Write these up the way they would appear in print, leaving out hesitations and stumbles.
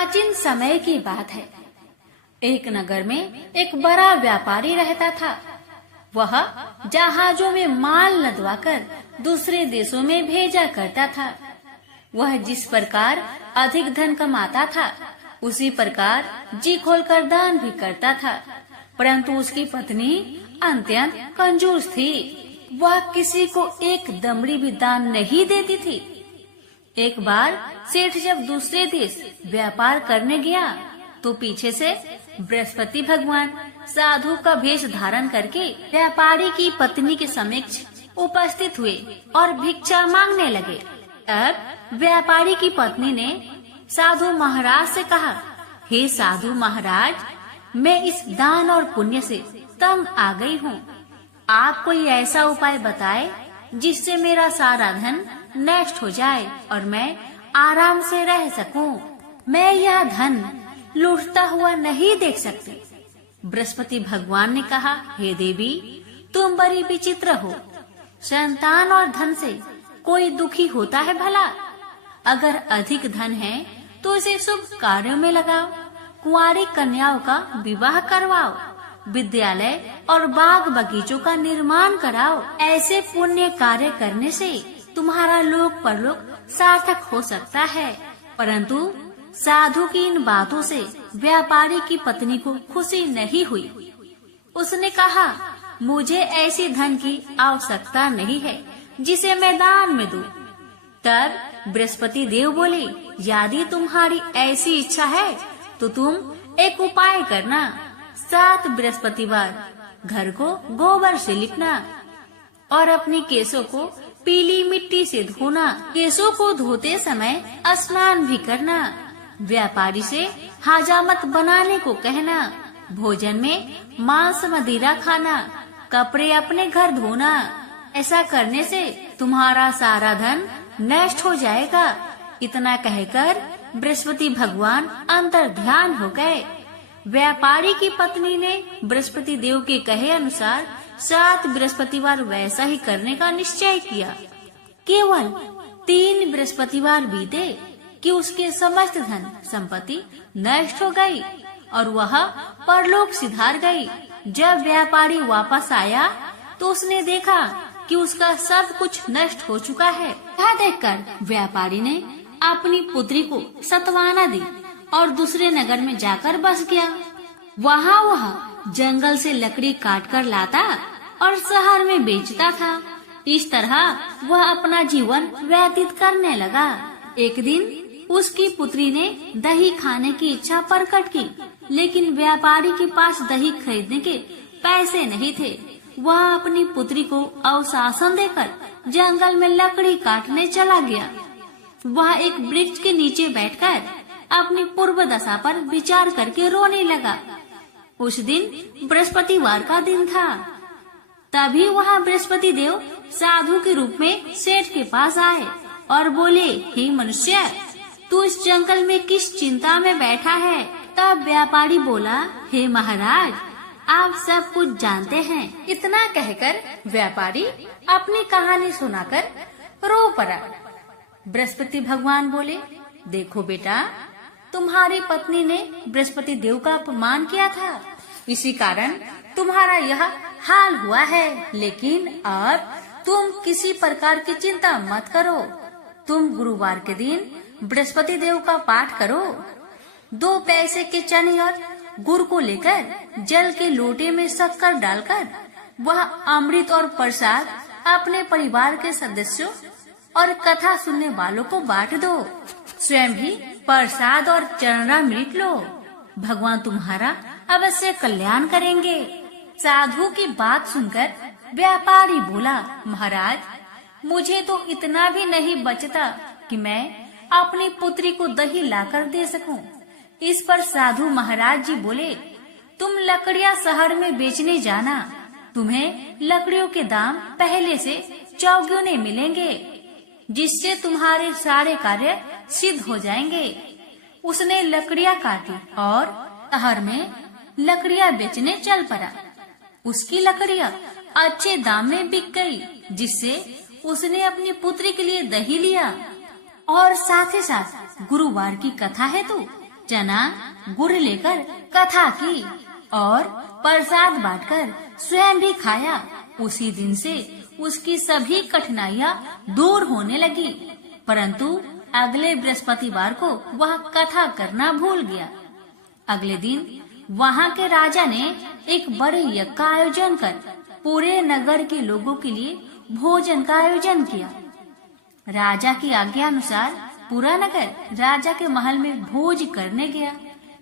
प्राचीन समय की बात है। एक नगर में एक बड़ा व्यापारी रहता था। वह जहाजों में माल लदवाकर दूसरे देशों में भेजा करता था। वह जिस प्रकार अधिक धन कमाता था, उसी प्रकार जी खोलकर दान भी करता था। परंतु उसकी पत्नी अत्यंत कंजूस थी। वह किसी को एक दमड़ी भी दान नहीं देती थी। एक बार सेठ जब दूसरे देश व्यापार करने गया तो पीछे से बृहस्पति भगवान साधु का वेश धारण करके व्यापारी की पत्नी के समक्ष उपस्थित हुए और भिक्षा मांगने लगे। तब व्यापारी की पत्नी ने साधु महाराज से कहा, हे साधु महाराज, मैं इस दान और पुण्य से तंग आ गई हूँ। आप कोई ऐसा उपाय बताए जिससे मेरा सारा धन नष्ट हो जाए और मैं आराम से रह सकूं। मैं यह धन लूटता हुआ नहीं देख सकती। बृहस्पति भगवान ने कहा, हे देवी, तुम बड़ी विचित्र हो। संतान और धन से कोई दुखी होता है भला? अगर अधिक धन है तो इसे शुभ कार्यों में लगाओ, कुंवारी कन्याओं का विवाह करवाओ, विद्यालय और बाग बगीचों का निर्माण कराओ। ऐसे पुण्य कार्य करने से तुम्हारा लोक परलोक सार्थक हो सकता है। परंतु साधु की इन बातों से व्यापारी की पत्नी को खुशी नहीं हुई। उसने कहा, मुझे ऐसी धन की आवश्यकता नहीं है जिसे मैं दान में दूं। तब बृहस्पति देव बोले, यदि तुम्हारी ऐसी इच्छा है तो तुम एक उपाय करना। 7 बृहस्पतिवार घर को गोबर से लिपना और अपने केसों को पीली मिट्टी से धोना। केसों को धोते समय स्नान भी करना। व्यापारी से हजामत बनाने को कहना। भोजन में मांस मदिरा खाना। कपड़े अपने घर धोना। ऐसा करने से तुम्हारा सारा धन नष्ट हो जाएगा। इतना कहकर बृहस्पति भगवान अंतर ध्यान हो गए। व्यापारी की पत्नी ने बृहस्पति देव के कहे अनुसार 7 बृहस्पतिवार वैसा ही करने का निश्चय किया। केवल 3 बृहस्पतिवार बीते कि उसके समस्त धन संपत्ति नष्ट हो गई और वह परलोक सिधार गई। जब व्यापारी वापस आया तो उसने देखा कि उसका सब कुछ नष्ट हो चुका है। यह देखकर व्यापारी ने अपनी पुत्री को सत्वाना दी और दूसरे नगर में जाकर बस गया। वहाँ वह जंगल से लकड़ी काटकर लाता और शहर में बेचता था। इस तरह वह अपना जीवन व्यतीत करने लगा। एक दिन उसकी पुत्री ने दही खाने की इच्छा प्रकट की, लेकिन व्यापारी के पास दही खरीदने के पैसे नहीं थे। वह अपनी पुत्री को अवशासन देकर जंगल में लकड़ी काटने चला गया। वह एक वृक्ष के नीचे बैठकर अपनी पूर्व दशा पर विचार करके रोने लगा। उस दिन बृहस्पतिवार का दिन था। तभी वहाँ बृहस्पति देव साधु के रूप में सेठ के पास आए और बोले, हे मनुष्य, तू इस जंगल में किस चिंता में बैठा है? तब व्यापारी बोला, हे महाराज, आप सब कुछ जानते हैं। इतना कहकर व्यापारी अपनी कहानी सुनाकर रो पड़ा। बृहस्पति भगवान बोले, देखो बेटा, तुम्हारी पत्नी ने बृहस्पति देव का अपमान किया था, इसी कारण तुम्हारा यह हाल हुआ है। लेकिन अब तुम किसी प्रकार की चिंता मत करो। तुम गुरुवार के दिन बृहस्पति देव का पाठ करो। 2 पैसे के चने और गुड़ को लेकर जल के लोटे में शक्कर डालकर वह अमृत और प्रसाद अपने परिवार के सदस्यों और कथा सुनने वालों को बांट दो। स्वयं भी प्रसाद और चरणामृत लो। भगवान तुम्हारा अवश्य कल्याण करेंगे। साधु की बात सुनकर व्यापारी बोला, महाराज, मुझे तो इतना भी नहीं बचता कि मैं अपनी पुत्री को दही लाकर दे सकूं। इस पर साधु महाराज जी बोले, तुम लकड़ियां शहर में बेचने जाना। तुम्हें लकड़ियों के दाम पहले से चौगुने मिलेंगे, जिससे तुम्हारे सारे कार्य सिद्ध हो जाएंगे। उसने लकड़ियां काटी और शहर में लकड़ियां बेचने चल पड़ा। उसकी लकड़ियां अच्छे दाम में बिक गई, जिससे उसने अपनी पुत्री के लिए दही लिया और साथ ही साथ गुरुवार की कथा हेतु चना गुड़ लेकर कथा की और प्रसाद बांटकर स्वयं भी खाया। उसी दिन से उसकी सभी कठिनाइयां दूर होने लगी, परंतु अगले बृहस्पतिवार को वह कथा करना भूल गया। अगले दिन वहाँ के राजा ने एक बड़े यज्ञ का आयोजन कर पूरे नगर के लोगों के लिए भोजन का आयोजन किया। राजा की आज्ञा अनुसार पूरा नगर राजा के महल में भोज करने गया,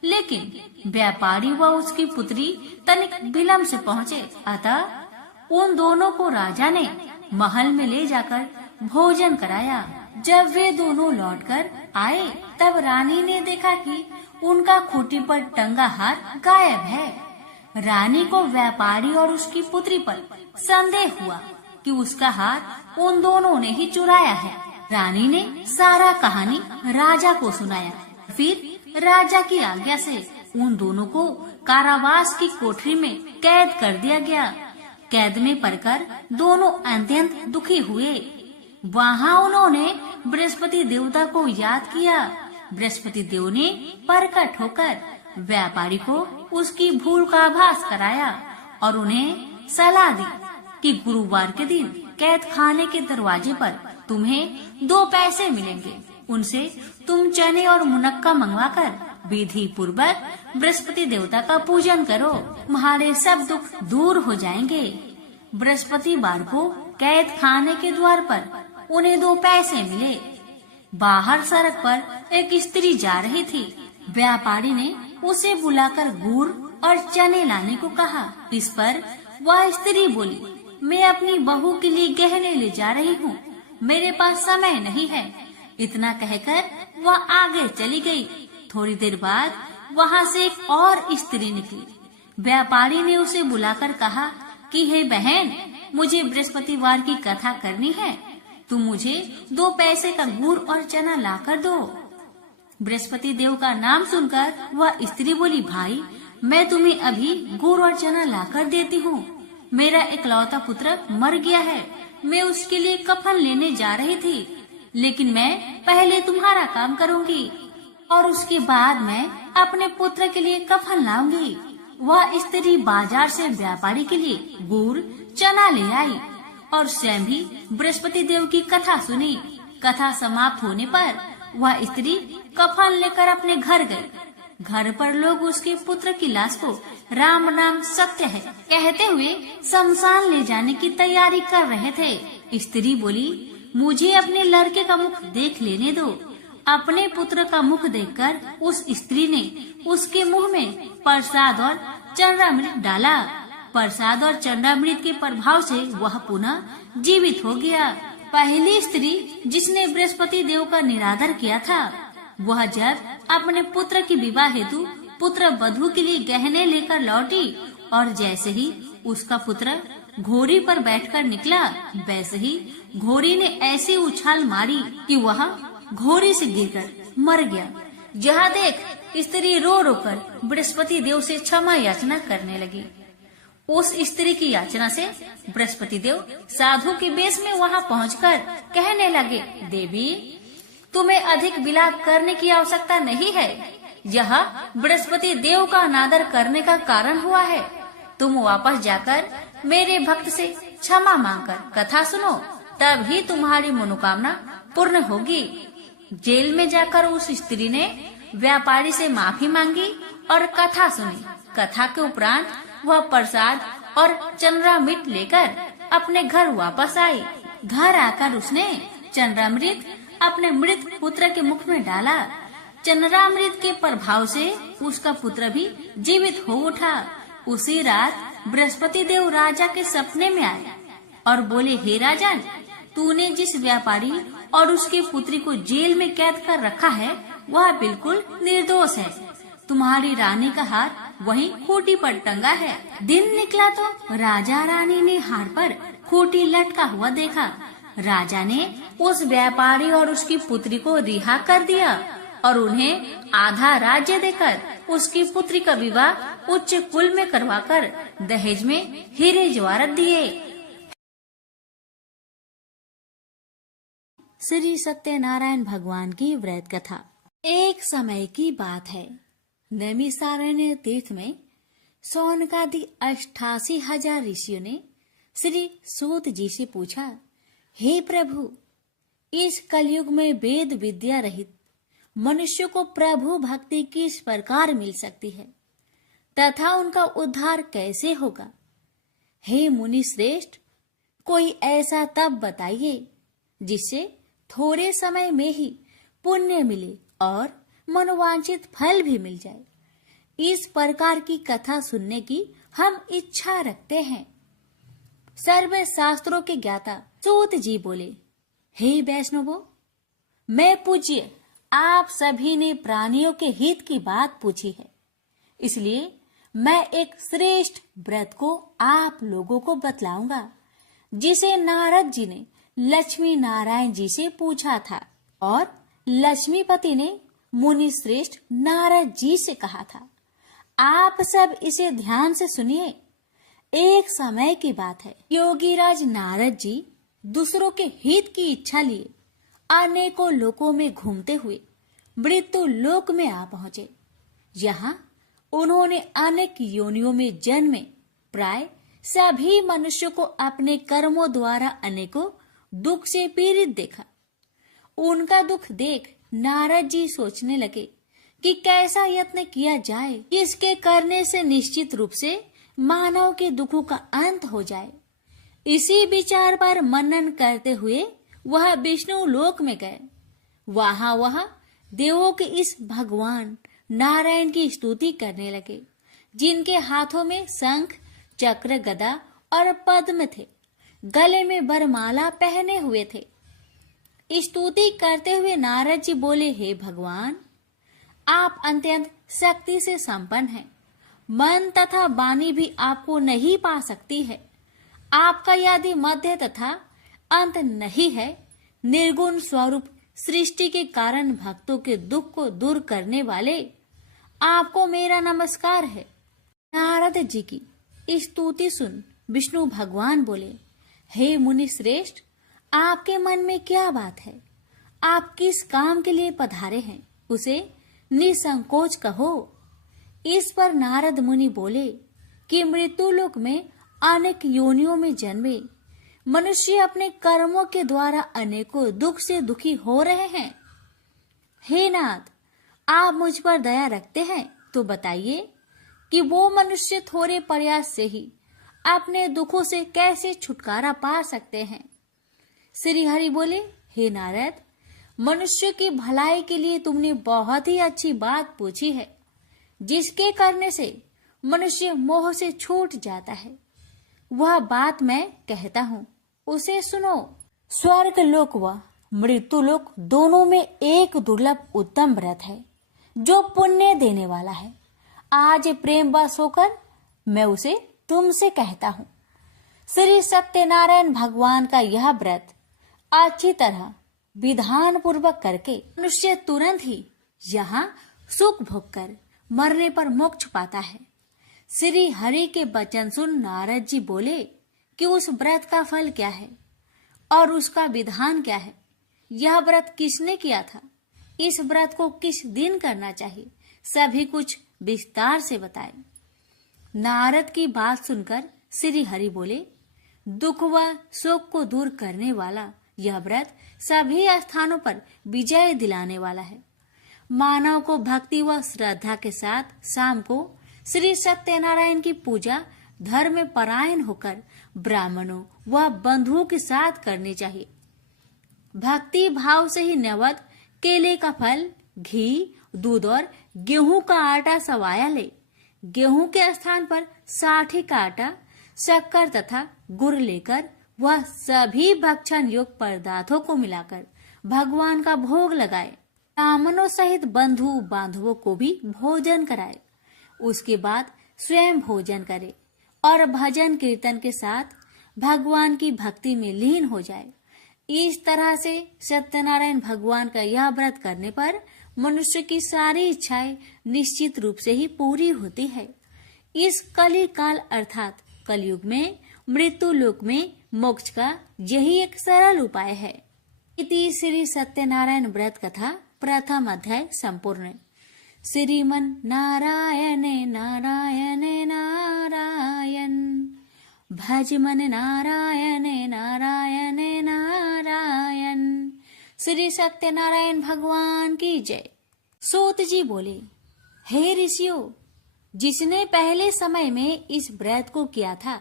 लेकिन व्यापारी व उसकी पुत्री तनिक विलंब से पहुँचे। अतः उन दोनों को राजा ने महल में ले जाकर भोजन कराया। जब वे दोनों लौटकर आए, तब रानी ने देखा कि उनका खूंटी पर टंगा हार गायब है। रानी को व्यापारी और उसकी पुत्री पर संदेह हुआ कि उसका हार उन दोनों ने ही चुराया है। रानी ने सारा कहानी राजा को सुनाया। फिर राजा की आज्ञा से उन दोनों को कारावास की कोठरी में कैद कर दिया गया। कैद में पड़कर दोनों अत्यंत दुखी हुए। वहाँ उन्होंने बृहस्पति देवता को याद किया। बृहस्पति देव ने प्रकट होकर व्यापारी को उसकी भूल का आभास कराया और उन्हें सलाह दी कि गुरुवार के दिन कैद खाने के दरवाजे पर तुम्हें 2 पैसे मिलेंगे। उनसे तुम चने और मुनक्का मंगवाकर विधि पूर्वक बृहस्पति देवता का पूजन करो, तुम्हारे सब दुख दूर हो जाएंगे। बृहस्पतिवार को कैद खाने के द्वार पर उन्हें 2 पैसे मिले। बाहर सड़क पर एक स्त्री जा रही थी। व्यापारी ने उसे बुलाकर गुड़ और चने लाने को कहा। इस पर वह स्त्री बोली, मैं अपनी बहू के लिए गहने ले जा रही हूँ, मेरे पास समय नहीं है। इतना कहकर वह आगे चली गई। थोड़ी देर बाद वहाँ से एक और स्त्री निकली। व्यापारी ने उसे बुलाकर कहा कि हे बहन, मुझे बृहस्पतिवार की कथा करनी है, तुम मुझे 2 पैसे का गुड़ और चना लाकर दो। बृहस्पति देव का नाम सुनकर वह स्त्री बोली, भाई मैं तुम्हें अभी गुड़ और चना लाकर देती हूँ। मेरा इकलौता पुत्र मर गया है, मैं उसके लिए कफन लेने जा रही थी, लेकिन मैं पहले तुम्हारा काम करूँगी और उसके बाद मैं अपने पुत्र के लिए कफन लाऊंगी। वह स्त्री बाजार से व्यापारी के लिए गुड़ चना ले आई और स्वयं भी बृहस्पति देव की कथा सुनी। कथा समाप्त होने पर वह स्त्री कफन लेकर अपने घर गई। घर पर लोग उसके पुत्र की लाश को राम नाम सत्य है कहते हुए शमशान ले जाने की तैयारी कर रहे थे। स्त्री बोली, मुझे अपने लड़के का मुख देख लेने दो। अपने पुत्र का मुख देखकर उस स्त्री ने उसके मुंह में प्रसाद और चंद्रामृत डाला। प्रसाद और चंद्रामृत के प्रभाव से वह पुनः जीवित हो गया। पहली स्त्री जिसने बृहस्पति देव का निरादर किया था, वह जब अपने पुत्र की विवाह हेतु पुत्र वधू के लिए गहने लेकर लौटी और जैसे ही उसका पुत्र घोड़ी पर बैठकर निकला, वैसे ही घोड़ी ने ऐसी उछाल मारी कि वह घोड़ी से गिरकर मर गया। जहाँ देख स्त्री रो रो कर बृहस्पति देव से क्षमा याचना करने लगी। उस स्त्री की याचना से बृहस्पति देव साधु के वेश में वहाँ पहुंचकर कहने लगे, देवी तुम्हें अधिक विलाप करने की आवश्यकता नहीं है। यह बृहस्पति देव का अनादर करने का कारण हुआ है। तुम वापस जाकर मेरे भक्त से क्षमा मांगकर कथा सुनो, तब ही तुम्हारी मनोकामना पूर्ण होगी। जेल में जाकर उस स्त्री ने व्यापारी से माफी मांगी और कथा सुनी। कथा के उपरांत वह प्रसाद और चंद्रामृत लेकर अपने घर वापस आई। घर आकर उसने चंद्रामृत अपने मृत पुत्र के मुख में डाला। चंद्रामृत के प्रभाव से उसका पुत्र भी जीवित हो उठा। उसी रात बृहस्पति देव राजा के सपने में आए और बोले, हे राजन, तूने जिस व्यापारी और उसकी पुत्री को जेल में कैद कर रखा है, वह बिल्कुल निर्दोष है। तुम्हारी रानी का हार वहीं खूंटी पर टंगा है। दिन निकला तो राजा रानी ने हार पर खूंटी लटका हुआ देखा। राजा ने उस व्यापारी और उसकी पुत्री को रिहा कर दिया और उन्हें आधा राज्य देकर उसकी पुत्री का विवाह उच्च कुल में करवाकर दहेज में हीरे जवाहरात दिए। श्री सत्यनारायण भगवान की व्रत कथा। एक समय की बात है, नैमिषारण्य तीर्थ में सौनकादि 88,000 ऋषियों ने श्री सूत जी से पूछा, हे प्रभु, इस कलयुग में वेद विद्या रहित मनुष्य को प्रभु भक्ति किस प्रकार मिल सकती है तथा उनका उद्धार कैसे होगा? हे मुनि श्रेष्ठ, कोई ऐसा तप बताइए जिससे थोड़े समय में ही पुण्य मिले और मनोवांछित फल भी मिल जाए। इस प्रकार की कथा सुनने की हम इच्छा रखते हैं। सर्व शास्त्रों के ज्ञाता सूत जी बोले, हे वैष्णवों, मैं पूज्य आप सभी ने प्राणियों के हित की बात पूछी है, इसलिए मैं एक श्रेष्ठ व्रत को आप लोगों को बतलाऊंगा, जिसे नारद जी ने लक्ष्मी नारायण जी से पूछा था और लक्ष्मीपति ने मुनि श्रेष्ठ नारद जी से कहा था। आप सब इसे ध्यान से सुनिए। एक समय की बात है, योगीराज नारद जी दूसरों के हित की इच्छा लिए अनेकों लोकों में घूमते हुए मृत्यु लोक में आ पहुंचे। यहाँ उन्होंने अनेक योनियों में जन्मे प्राय सभी मनुष्यों को अपने कर्मों द्वारा अनेकों दुख से पीड़ित देखा। उनका दुख देख नारद जी सोचने लगे कि कैसा यत्न किया जाए, इसके करने से निश्चित रूप से मानव के दुखों का अंत हो जाए। इसी विचार पर मनन करते हुए वह विष्णु लोक में गए। वहां वह देवों के इस भगवान नारायण की स्तुति करने लगे, जिनके हाथों में शंख, चक्र, गदा और पद्म थे, गले में वरमाला पहने हुए थे। स्तुति करते हुए नारद जी बोले, हे भगवान, आप अत्यंत शक्ति से संपन्न हैं। मन तथा वाणी भी आपको नहीं पा सकती है। आपका यदि मध्य तथा अंत नहीं है, निर्गुण स्वरूप सृष्टि के कारण भक्तों के दुख को दूर करने वाले, आपको मेरा नमस्कार है। नारद जी की स्तुति सुन विष्णु भगवान बोले, हे मुनि श्रेष्ठ, आपके मन में क्या बात है? आप किस काम के लिए पधारे हैं, उसे निसंकोच कहो। इस पर नारद मुनि बोले कि मृत्यु लोक में अनेक योनियों में जन्मे मनुष्य अपने कर्मों के द्वारा अनेकों दुख से दुखी हो रहे हैं। हे नाथ, आप मुझ पर दया रखते हैं तो बताइए कि वो मनुष्य थोड़े प्रयास से ही अपने दुखों से कैसे छुटकारा पा सकते हैं। श्री हरि बोले, हे नारद, मनुष्य की भलाई के लिए तुमने बहुत ही अच्छी बात पूछी है, जिसके करने से मनुष्य मोह से छूट जाता है। वह बात मैं कहता हूँ, उसे सुनो। स्वर्ग लोक व मृत्यु लोक दोनों में एक दुर्लभ उत्तम व्रत है, जो पुण्य देने वाला है। आज प्रेम वश होकर मैं उसे तुमसे कहता हूँ। श्री सत्यनारायण भगवान का यह व्रत अच्छी तरह विधान पूर्वक करके मनुष्य तुरंत ही यहाँ सुख भोग कर मरने पर मोक्ष पाता है। श्री हरि के वचन सुन नारद जी बोले कि उस व्रत का फल क्या है और उसका विधान क्या है। यह व्रत किसने किया था, इस व्रत को किस दिन करना चाहिए, सभी कुछ विस्तार से बताए। नारद की बात सुनकर श्री हरि बोले, दुख व शोक को दूर करने वाला यह व्रत सभी स्थानों पर विजय दिलाने वाला है। मानव को भक्ति व श्रद्धा के साथ शाम को श्री सत्यनारायण की पूजा धर्म परायण होकर ब्राह्मणों व बंधुओं के साथ करनी चाहिए। भक्ति भाव से ही नैवेद्य केले का फल, घी, दूध और गेहूं का आटा सवाया ले। गेहूं के स्थान पर साठी का आटा, शक्कर तथा गुड़ लेकर वह सभी भक्षण योग्य पदार्थों को मिलाकर भगवान का भोग लगाए। ब्राह्मणों सहित बंधु बांधवों को भी भोजन कराए। उसके बाद स्वयं भोजन करे और भजन कीर्तन के साथ भगवान की भक्ति में लीन हो जाए। इस तरह से सत्यनारायण भगवान का यह व्रत करने पर मनुष्य की सारी इच्छाएं निश्चित रूप से ही पूरी होती है। इस कली काल अर्थात कलयुग में मृत्यु लोक में मोक्ष का यही एक सरल उपाय है। इति श्री सत्यनारायण व्रत कथा प्रथम अध्याय संपूर्ण। श्रीमन नारायणे नारायणे नारायण, भज मन नारायणे नारायणे नारायण। श्री सत्यनारायण भगवान की जय। सूत जी बोले, हे ऋषियों, जिसने पहले समय में इस व्रत को किया था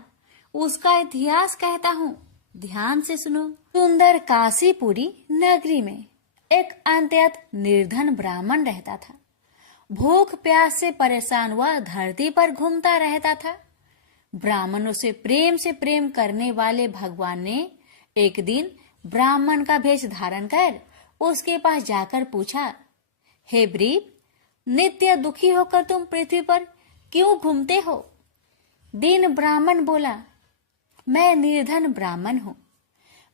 उसका इतिहास कहता हूँ, ध्यान से सुनो। सुंदर काशीपुरी नगरी में एक अत्यंत निर्धन ब्राह्मण रहता था। भूख प्यास से परेशान हुआ धरती पर घूमता रहता था। ब्राह्मणों से प्रेम करने वाले भगवान ने एक दिन ब्राह्मण का भेष धारण कर उसके पास जाकर पूछा, हे ब्रीप, नित्य दुखी होकर तुम पृथ्वी पर क्यों घूमते हो? दीन ब्राह्मण बोला, मैं निर्धन ब्राह्मण हूँ,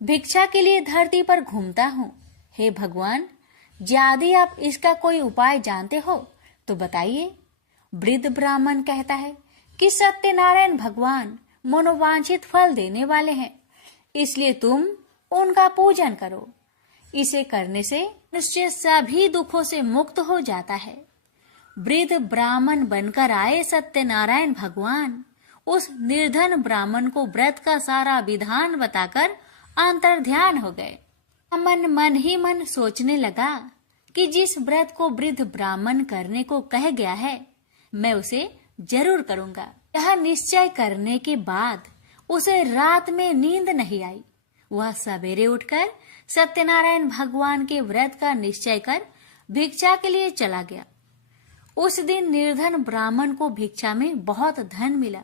भिक्षा के लिए धरती पर घूमता हूँ। हे भगवान, यदि आप इसका कोई उपाय जानते हो तो बताइए। वृद्ध ब्राह्मण कहता है कि सत्यनारायण भगवान मनोवांछित फल देने वाले हैं, इसलिए तुम उनका पूजन करो। इसे करने से निश्चय सभी दुखों से मुक्त हो जाता है। वृद्ध ब्राह्मण बनकर आए सत्यनारायण भगवान उस निर्धन ब्राह्मण को व्रत का सारा विधान बताकर अंतर्ध्यान हो गए। मन ही मन सोचने लगा कि जिस व्रत को वृद्ध ब्राह्मण करने को कह गया है, मैं उसे जरूर करूंगा। यह निश्चय करने के बाद उसे रात में नींद नहीं आई। वह सवेरे उठकर सत्यनारायण भगवान के व्रत का निश्चय कर भिक्षा के लिए चला गया। उस दिन निर्धन ब्राह्मण को भिक्षा में बहुत धन मिला,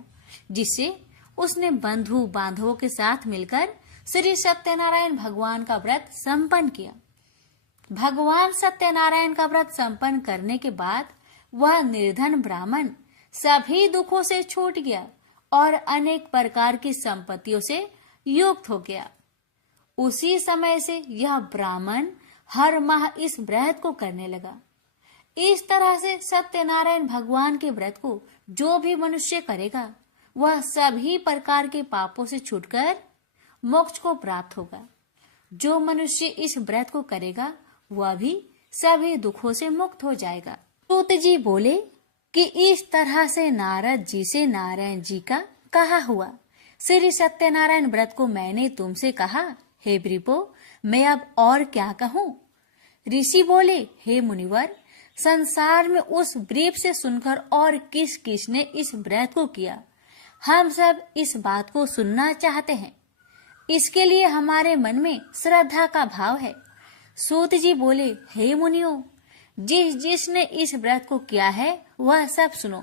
जिससे उसने बंधु बांधवों के साथ मिलकर श्री सत्यनारायण भगवान का व्रत संपन्न किया। भगवान सत्यनारायण का व्रत संपन्न करने के बाद वह निर्धन ब्राह्मण सभी दुखों से छूट गया और अनेक प्रकार की संपत्तियों से युक्त हो गया। उसी समय से यह ब्राह्मण हर माह इस व्रत को करने लगा। इस तरह से सत्यनारायण भगवान के व्रत को जो भी मनुष्य करेगा वह सभी प्रकार के पापों से छूटकर मोक्ष को प्राप्त होगा। जो मनुष्य इस व्रत को करेगा वह भी सभी दुखों से मुक्त हो जाएगा। सूत जी बोले कि इस तरह से नारद जी से नारायण जी का कहा हुआ श्री सत्यनारायण व्रत को मैंने तुमसे कहा। हे वृपो, मैं अब और क्या कहूँ? ऋषि बोले, हे मुनिवर, संसार में उस व्रीप से सुनकर और किस किस ने इस व्रत को किया, हम सब इस बात को सुनना चाहते हैं। इसके लिए हमारे मन में श्रद्धा का भाव है। सूत जी बोले, हे मुनियों, जिसने इस व्रत को किया है वह सब सुनो।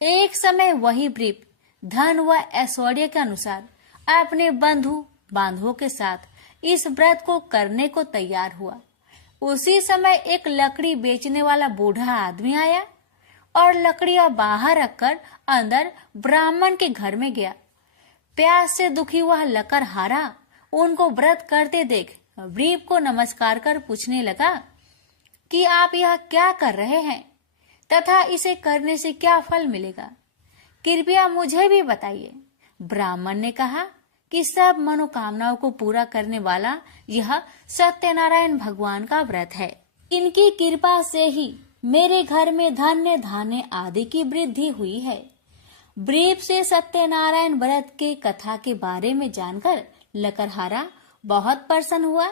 एक समय वही व्रीप धन व ऐश्वर्य के अनुसार अपने बंधु बांधवों के साथ इस व्रत को करने को तैयार हुआ। उसी समय एक लकड़ी बेचने वाला बूढ़ा आदमी आया और लकड़ियां बाहर रखकर अंदर ब्राह्मण के घर में गया। प्यास से दुखी वह लकड़हारा उनको व्रत करते देख व्रीप को नमस्कार कर पूछने लगा कि आप यह क्या कर रहे हैं तथा इसे करने से क्या फल मिलेगा, कृपया मुझे भी बताइए। ब्राह्मण ने कहा कि सब मनोकामनाओं को पूरा करने वाला यह सत्यनारायण भगवान का व्रत है। इनकी कृपा से ही मेरे घर में धान्य धान्य आदि की वृद्धि हुई है। व्रीप से सत्यनारायण व्रत के कथा के बारे में जानकर लकड़हारा बहुत प्रसन्न हुआ।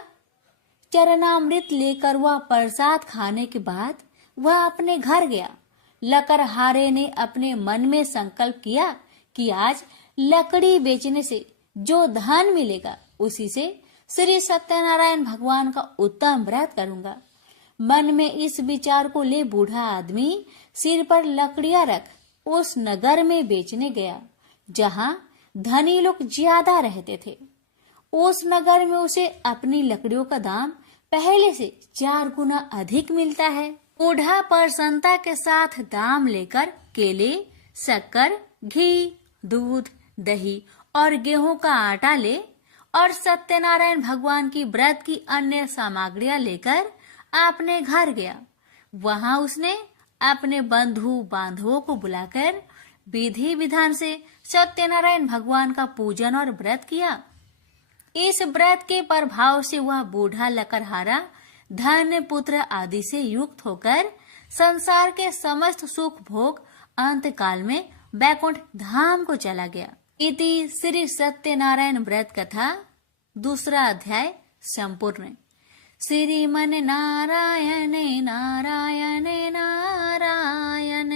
चरणामृत लेकर वह प्रसाद खाने के बाद वह अपने घर गया। लकड़हारे ने अपने मन में संकल्प किया कि आज लकड़ी बेचने से जो धन मिलेगा उसी से श्री सत्यनारायण भगवान का उत्तम व्रत करूंगा। मन में इस विचार को ले बूढ़ा आदमी सिर पर लकड़ियां रख उस नगर में बेचने गया जहां धनी लोग ज्यादा रहते थे। उस नगर में उसे अपनी लकड़ियों का दाम पहले से 4 गुना अधिक मिलता है। बूढ़ा प्रसन्नता के साथ दाम लेकर केले, शक्कर, घी, दूध, दही और गेहूं का आटा ले और सत्यनारायण भगवान की व्रत की अन्य सामग्रियां लेकर अपने घर गया। वहां उसने अपने बंधु बांधवों को बुलाकर विधि विधान से सत्यनारायण भगवान का पूजन और व्रत किया। इस व्रत के प्रभाव से वह बूढ़ा लकड़हारा धन पुत्र आदि से युक्त होकर संसार के समस्त सुख भोग अंत काल में बैकुंठ धाम को चला गया। इति श्री सत्यनारायण व्रत कथा 2 अध्याय संपूर्ण। श्रीमन नारायण नारायण नारायण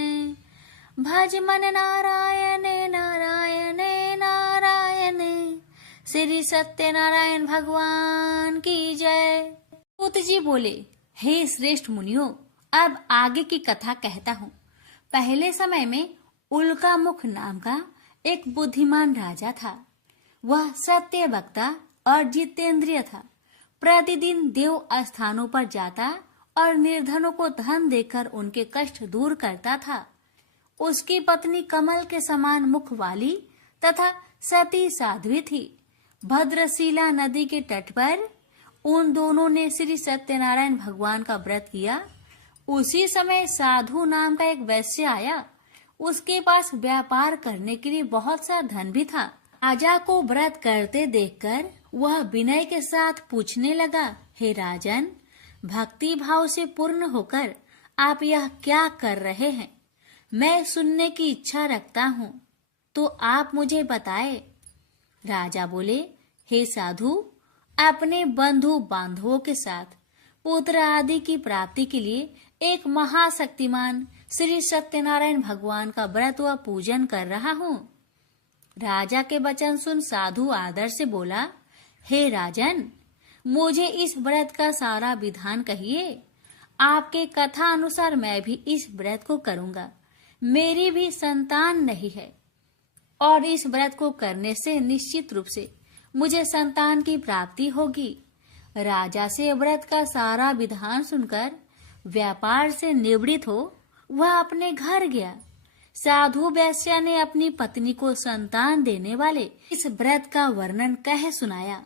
भज मन नारायण नारायण नारायण। श्री सत्यनारायण भगवान की जय। सूत जी बोले, हे श्रेष्ठ मुनियों, अब आगे की कथा कहता हूँ। पहले समय में उल्कामुख नाम का एक बुद्धिमान राजा था। वह सत्य वक्ता और जितेंद्रिय था। प्रतिदिन देव स्थानों पर जाता और निर्धनों को धन देकर उनके कष्ट दूर करता था। उसकी पत्नी कमल के समान मुख वाली तथा सती साध्वी थी। भद्रशिला नदी के तट पर उन दोनों ने श्री सत्यनारायण भगवान का व्रत किया। उसी समय साधु नाम का एक वैश्य आया। उसके पास व्यापार करने के लिए बहुत सा धन भी था। राजा को व्रत करते देखकर वह विनय के साथ पूछने लगा, हे राजन, भक्ति भाव से पूर्ण होकर आप यह क्या कर रहे हैं? मैं सुनने की इच्छा रखता हूँ, तो आप मुझे बताए। राजा बोले, हे साधु, अपने बंधु बांधवों के साथ पुत्र आदि की प्राप्ति के लिए एक महाशक्तिमान श्री सत्यनारायण भगवान का व्रत व पूजन कर रहा हूँ। राजा के वचन सुन साधु आदर से बोला, हे राजन, मुझे इस व्रत का सारा विधान कहिए। आपके कथा अनुसार मैं भी इस व्रत को करूँगा। मेरी भी संतान नहीं है और इस व्रत को करने से निश्चित रूप से मुझे संतान की प्राप्ति होगी। राजा से व्रत का सारा विधान सुनकर व्यापार से निवृत्त हो वह अपने घर गया। साधु वैश्य ने अपनी पत्नी को संतान देने वाले इस व्रत का वर्णन कह सुनाया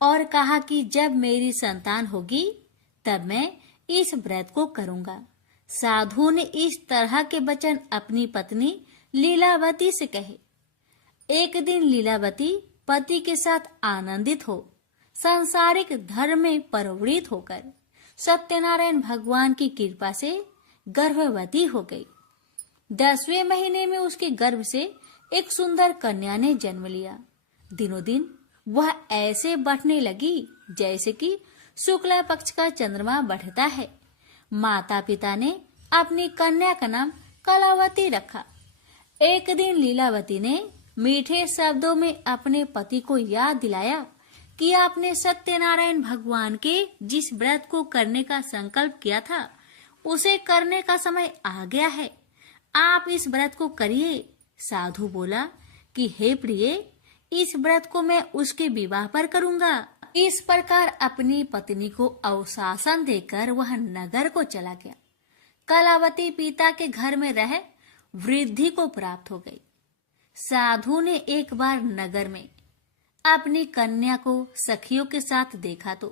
और कहा कि जब मेरी संतान होगी तब मैं इस व्रत को करूंगा। साधु ने इस तरह के वचन अपनी पत्नी लीलावती से कहे। एक दिन लीलावती पति के साथ आनंदित हो सांसारिक धर्म में प्रवृत्त होकर सत्यनारायण भगवान की कृपा से गर्भवती हो गई। 10वें महीने में उसके गर्भ से एक सुंदर कन्या ने जन्म लिया। दिनों दिन वह ऐसे बढ़ने लगी जैसे कि शुक्ला पक्ष का चंद्रमा बढ़ता है। माता पिता ने अपनी कन्या का नाम कलावती रखा। एक दिन लीलावती ने मीठे शब्दों में अपने पति को याद दिलाया कि आपने सत्यनारायण भगवान के जिस व्रत को करने का संकल्प किया था उसे करने का समय आ गया है। आप इस व्रत को करिए। साधु बोला कि हे प्रिय, इस व्रत को मैं उसके विवाह पर करूंगा। इस प्रकार अपनी पत्नी को अवशासन देकर वह नगर को चला गया। कलावती पिता के घर में रह वृद्धि को प्राप्त हो गई। साधु ने एक बार नगर में अपनी कन्या को सखियों के साथ देखा तो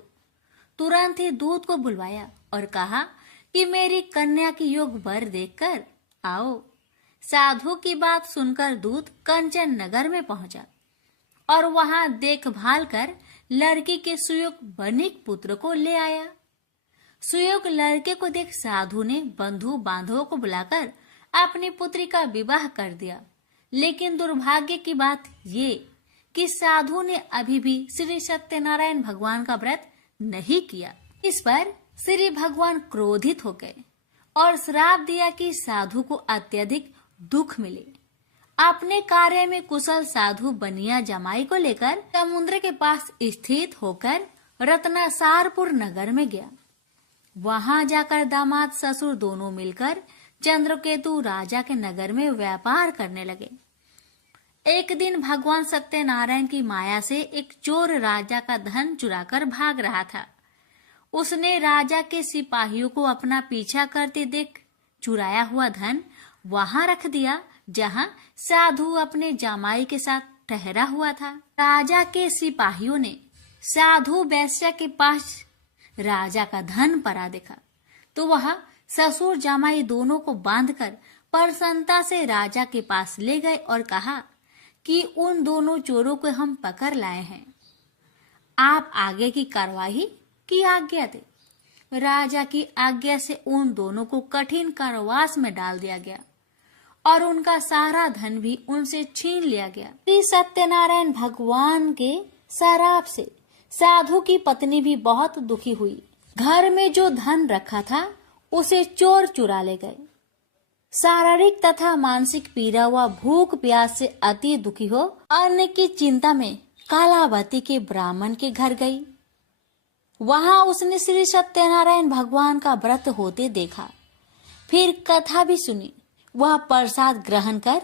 तुरंत ही दूत को बुलवाया और कहा कि मेरी कन्या की योग वर देखकर आओ। साधु की बात सुनकर दूत कंचन नगर में पहुंचा और वहां देखभाल कर लड़की के सुयोग वणिक पुत्र को ले आया। सुयोग लड़के को देख साधु ने बंधु बांधवों को बुलाकर अपनी पुत्री का विवाह कर दिया। लेकिन दुर्भाग्य की बात ये कि साधु ने अभी भी श्री सत्यनारायण भगवान का व्रत नहीं किया। इस पर श्री भगवान क्रोधित हो गए और श्राप दिया कि साधु को अत्यधिक दुख मिले। अपने कार्य में कुशल साधु बनिया जमाई को लेकर समुद्र के पास स्थित होकर रत्नासारपुर नगर में गया। वहां जाकर दामाद ससुर दोनों मिलकर चंद्रकेतु राजा के नगर में व्यापार करने लगे। एक दिन भगवान सत्यनारायण की माया से एक चोर राजा का धन चुराकर भाग रहा था। उसने राजा के सिपाहियों को अपना पीछा करते देख चुराया हुआ धन वहां रख दिया जहां साधु अपने जामाई के साथ ठहरा हुआ था। राजा के सिपाहियों ने साधु वैश्य के पास राजा का धन पड़ा देखा तो वह ससुर जामाई दोनों को बांधकर प्रसन्नता से राजा के पास ले गए और कहा कि उन दोनों चोरों को हम पकड़ लाए हैं, आप आगे की कार्रवाई की आज्ञा दे। राजा की आज्ञा से उन दोनों को कठिन कारावास में डाल दिया गया और उनका सारा धन भी उनसे छीन लिया गया। श्री सत्यनारायण भगवान के शराप से साधु की पत्नी भी बहुत दुखी हुई। घर में जो धन रखा था उसे चोर चुरा ले गए। शारीरिक तथा मानसिक पीड़ा व भूख प्यास से अति दुखी हो अन्न की चिंता में कालावती के ब्राह्मण के घर गई। वहां उसने श्री सत्यनारायण भगवान का व्रत होते देखा। फिर कथा भी सुनी। वह प्रसाद ग्रहण कर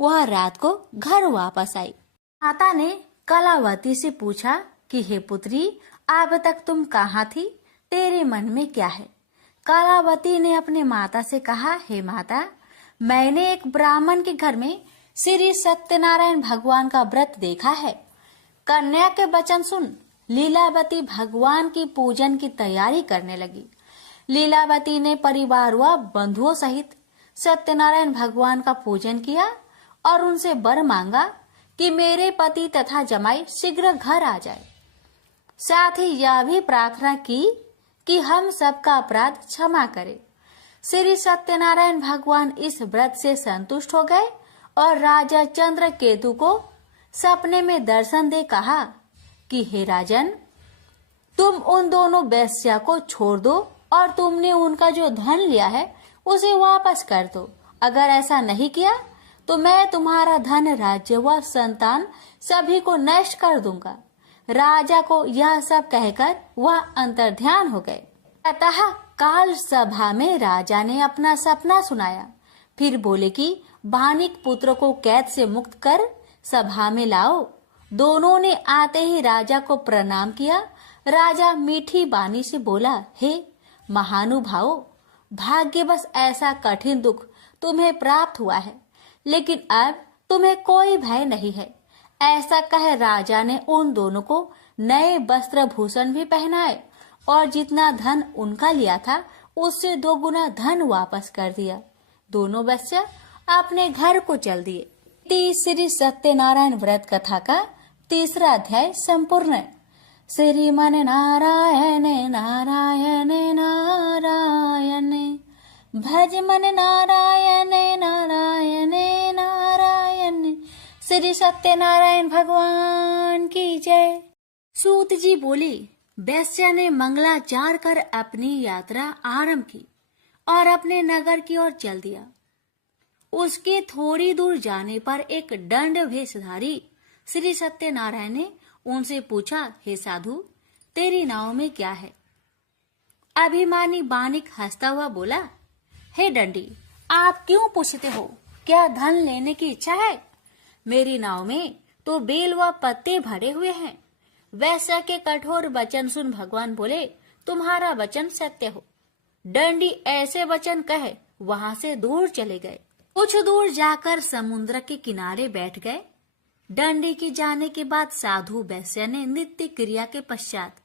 वह रात को घर वापस आई। माता ने कलावती से पूछा कि हे पुत्री, अब तक तुम कहाँ थी? तेरे मन में क्या है? कलावती ने अपने माता से कहा, हे माता, मैंने एक ब्राह्मण के घर में श्री सत्यनारायण भगवान का व्रत देखा है। कन्या के वचन सुन लीलावती भगवान की पूजन की तैयारी करने लगी। लीलावती ने परिवार व बंधुओं सहित सत्यनारायण भगवान का पूजन किया और उनसे वर मांगा कि मेरे पति तथा जमाई शीघ्र घर आ जाए। साथ ही यह भी प्रार्थना की कि हम सबका अपराध क्षमा करे। श्री सत्यनारायण भगवान इस व्रत से संतुष्ट हो गए और राजा चंद्रकेतु को सपने में दर्शन दे कहा कि हे राजन, तुम उन दोनों वेश्या को छोड़ दो और तुमने उनका जो धन लिया है उसे वापस कर दो। अगर ऐसा नहीं किया तो मैं तुम्हारा धन, राज्य व संतान सभी को नष्ट कर दूंगा। राजा को यह सब कहकर वह अंतर्ध्यान हो गए। अतः काल सभा में राजा ने अपना सपना सुनाया। फिर बोले कि बानिक पुत्र को कैद से मुक्त कर सभा में लाओ। दोनों ने आते ही राजा को प्रणाम किया। राजा मीठी बानी से बोला, हे महानुभावों, भाग्यवश ऐसा कठिन दुख तुम्हें प्राप्त हुआ है, लेकिन अब तुम्हें कोई भय नहीं है। ऐसा कह राजा ने उन दोनों को नए वस्त्र भूषण भी पहनाए और जितना धन उनका लिया था उससे 2 गुना धन वापस कर दिया। दोनों वेश्या अपने घर को चल दिए। श्री सत्यनारायण व्रत कथा का 3रा अध्याय संपूर्ण। श्रीमन नारायण नारायण नारायण, भज मन नारायण नारायण नारायण। श्री सत्यनारायण भगवान की जय। सूत जी बोले, वैश्या ने मंगलाचार कर अपनी यात्रा आरंभ की और अपने नगर की ओर चल दिया। उसके थोड़ी दूर जाने पर एक दंड वेशधारी श्री सत्यनारायण ने उनसे पूछा, हे साधु, तेरी नाव में क्या है? अभिमानी बानिक हंसता हुआ बोला, हे दंडी, आप क्यों पूछते हो? क्या धन लेने की इच्छा है? मेरी नाव में तो बेल व पत्ते भरे हुए हैं। वैश्या के कठोर वचन सुन भगवान बोले, तुम्हारा वचन सत्य हो। दंडी ऐसे वचन कहे वहां से दूर चले गए। कुछ दूर जाकर समुद्र के किनारे बैठ गए। दंडी के जाने के बाद साधु वैश्या ने नित्य क्रिया के पश्चात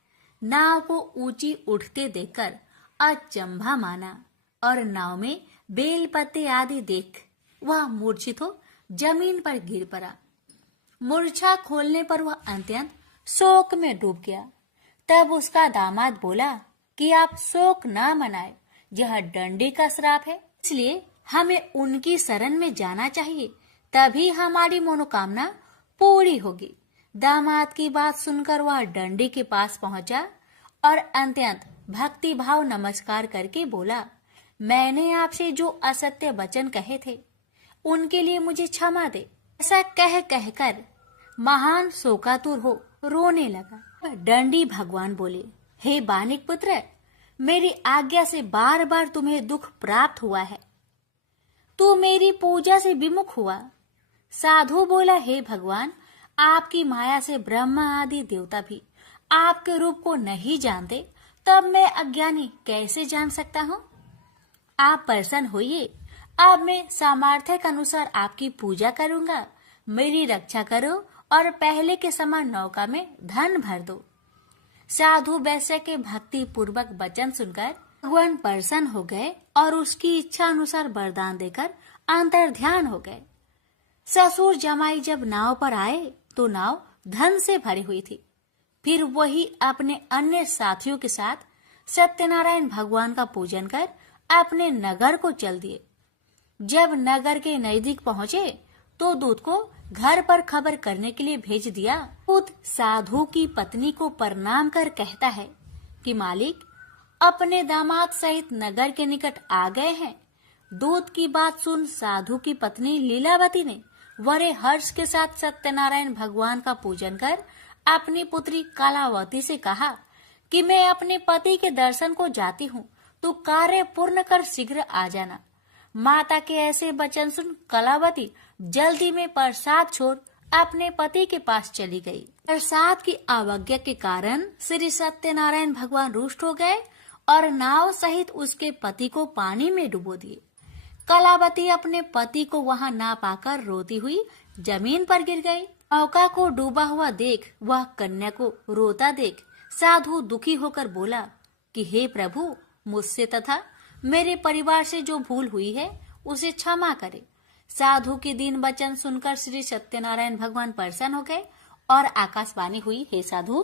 नाव को ऊंची उठते देखकर अचंभा माना और नाव में बेल पत्ते आदि देख वह मूर्छित हो जमीन पर गिर पड़ा। मूर्छा खोलने पर वह अत्यंत शोक में डूब गया। तब उसका दामाद बोला कि आप शोक न मनाए, यह दंडी का श्राप है, इसलिए हमें उनकी शरण में जाना चाहिए, तभी हमारी मनोकामना पूरी होगी। दामाद की बात सुनकर वह दंडी के पास पहुंचा और अत्यंत भक्ति भाव नमस्कार करके बोला, मैंने आपसे जो असत्य वचन कहे थे उनके लिए मुझे क्षमा दे। ऐसा कहकर महान शोकातुर हो रोने लगा। दंडी भगवान बोले, हे बानिक पुत्र, मेरी आज्ञा से बार बार तुम्हें दुख प्राप्त हुआ है। तू मेरी पूजा से विमुख हुआ। साधु बोला, हे भगवान, आपकी माया से ब्रह्मा आदि देवता भी आपके रूप को नहीं जानते, तब मैं अज्ञानी कैसे जान सकता हूँ? आप प्रसन्न होइए, अब मैं सामर्थ्य के अनुसार आपकी पूजा करूंगा। मेरी रक्षा करो और पहले के समान नौका में धन भर दो। साधु वैश्य के भक्ति पूर्वक वचन सुनकर भगवान प्रसन्न हो गए और उसकी इच्छा अनुसार वरदान देकर अंतर्ध्यान हो गए। ससुर जमाई जब नाव पर आए तो नाव धन से भरी हुई थी। फिर वही अपने अन्य साथियों के साथ सत्यनारायण भगवान का पूजन कर अपने नगर को चल दिए। जब नगर के नजदीक पहुँचे तो दूत को घर पर खबर करने के लिए भेज दिया। दूत साधु की पत्नी को प्रणाम कर कहता है कि मालिक अपने दामाद सहित नगर के निकट आ गए हैं। दूत की बात सुन साधु की पत्नी लीलावती ने बड़े हर्ष के साथ सत्यनारायण भगवान का पूजन कर अपनी पुत्री कलावती से कहा कि मैं अपने पति के दर्शन को जाती हूँ, तो कार्य पूर्ण कर शीघ्र आ जाना। माता के ऐसे वचन सुन कलावती जल्दी में प्रसाद छोड़ अपने पति के पास चली गई। प्रसाद की अवज्ञा के कारण श्री सत्यनारायण भगवान रुष्ट हो गए और नाव सहित उसके पति को पानी में डुबो दिए। कलावती अपने पति को वहां ना पाकर रोती हुई जमीन पर गिर गई। नौका को डूबा हुआ देख वह कन्या को रोता देख साधु दुखी होकर बोला कि हे प्रभु, मुझसे तथा मेरे परिवार से जो भूल हुई है उसे क्षमा करे। साधु के दीन वचन सुनकर श्री सत्यनारायण भगवान प्रसन्न हो गए और आकाशवाणी हुई, हे साधु,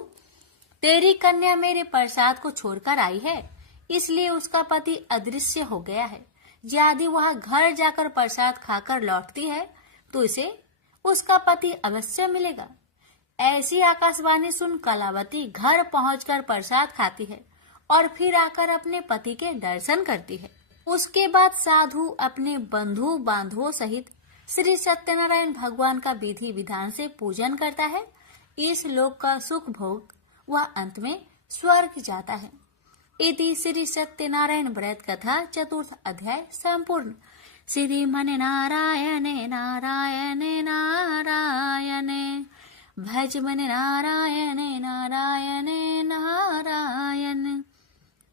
तेरी कन्या मेरे प्रसाद को छोड़कर आई है, इसलिए उसका पति अदृश्य हो गया है। यदि वह घर जाकर प्रसाद खाकर लौटती है तो इसे उसका पति अवश्य मिलेगा। ऐसी आकाशवाणी सुन कलावती घर पहुंचकर प्रसाद खाती है और फिर आकर अपने पति के दर्शन करती है। उसके बाद साधु अपने बंधु बांधवों सहित श्री सत्यनारायण भगवान का विधि विधान से पूजन करता है। इस लोक का सुख भोग वह अंत में स्वर्ग जाता है। इति श्री सत्यनारायण व्रत कथा चतुर्थ अध्याय संपूर्ण। श्रीमन नारायणे नारायणे नारायणे भज मन नारायणे नारायणे नारायण।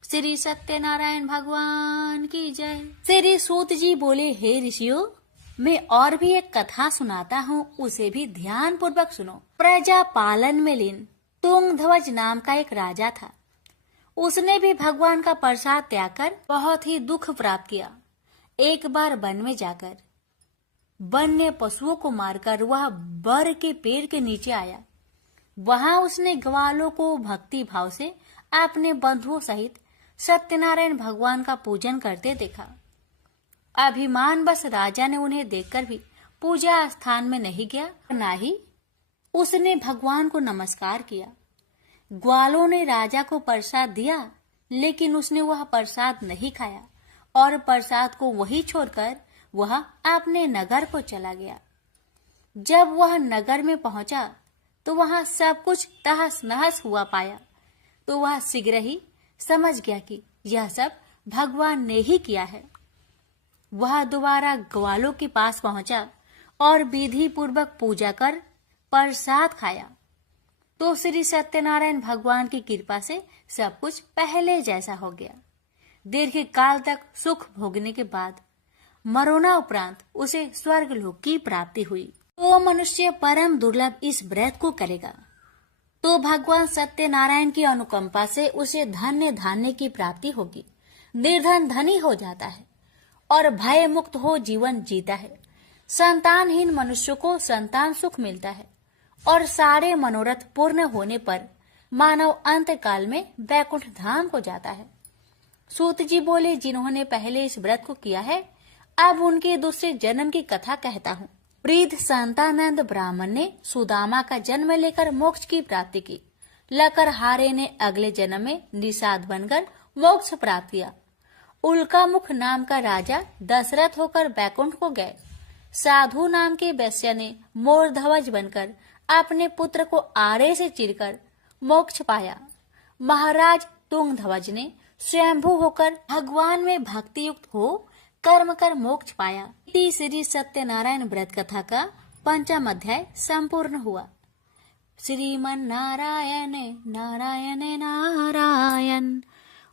श्री सत्यनारायण भगवान की जय। श्री सूत जी बोले, हे ऋषियों, मैं और भी एक कथा सुनाता हूँ, उसे भी ध्यान पूर्वक सुनो। प्रजा पालन में लीन तुंगध्वज नाम का एक राजा था। उसने भी भगवान का प्रसाद त्याग कर बहुत ही दुख प्राप्त किया। एक बार वन में जाकर वन्य पशुओं को मारकर वह बर के पेड़ के नीचे आया। वहां उसने ग्वालों को भक्ति भाव से अपने बंधुओं सहित सत्यनारायण भगवान का पूजन करते देखा। अभिमान बस राजा ने उन्हें देखकर भी पूजा स्थान में नहीं गया, ना ही उसने भगवान को नमस्कार किया। ग्वालों ने राजा को प्रसाद दिया, लेकिन उसने वह प्रसाद नहीं खाया और प्रसाद को वही छोड़कर वह अपने नगर को चला गया। जब वह नगर में पहुंचा तो वहां सब कुछ तहस नहस हुआ पाया, तो वह शीघ्र ही समझ गया कि यह सब भगवान ने ही किया है। वह दोबारा ग्वालों के पास पहुंचा और विधि पूर्वक पूजा कर प्रसाद खाया, तो श्री सत्यनारायण भगवान की कृपा से सब कुछ पहले जैसा हो गया। दीर्घ काल तक सुख भोगने के बाद मरोना उपरांत उसे स्वर्ग लोक की प्राप्ति हुई। तो मनुष्य परम दुर्लभ इस व्रत को करेगा तो भगवान सत्यनारायण की अनुकंपा से उसे धन्य धान्य की प्राप्ति होगी। निर्धन धनी हो जाता है और भय मुक्त हो जीवन जीता है। संतानहीन मनुष्य को संतान सुख मिलता है और सारे मनोरथ पूर्ण होने पर मानव अंत काल में वैकुंठ धाम को जाता है। सूत जी बोले, जिन्होंने पहले इस व्रत को किया है, अब उनके दूसरे जन्म की कथा कहता हूँ। वृद्ध संतानंद ब्राह्मण ने सुदामा का जन्म लेकर मोक्ष की प्राप्ति की। लकरहारे ने अगले जन्म में निषाद बनकर मोक्ष प्राप्त किया। उल्कामुख नाम का राजा दशरथ होकर बैकुंठ को गए। साधु नाम के वैश्य ने मोर ध्वज बनकर अपने पुत्र को आरे से चीरकर मोक्ष पाया। महाराज तुंगध्वज ने स्वयंभू होकर भगवान में भक्ति युक्त हो कर्म कर मोक्ष पाया। श्री सत्यनारायण व्रत कथा का 5वां अध्याय संपूर्ण हुआ। श्रीमन नारायण नारायण नारायण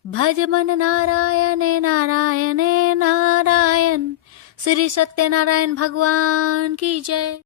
भज मन नारायण नारायण नारायण। श्री सत्यनारायण भगवान की जय।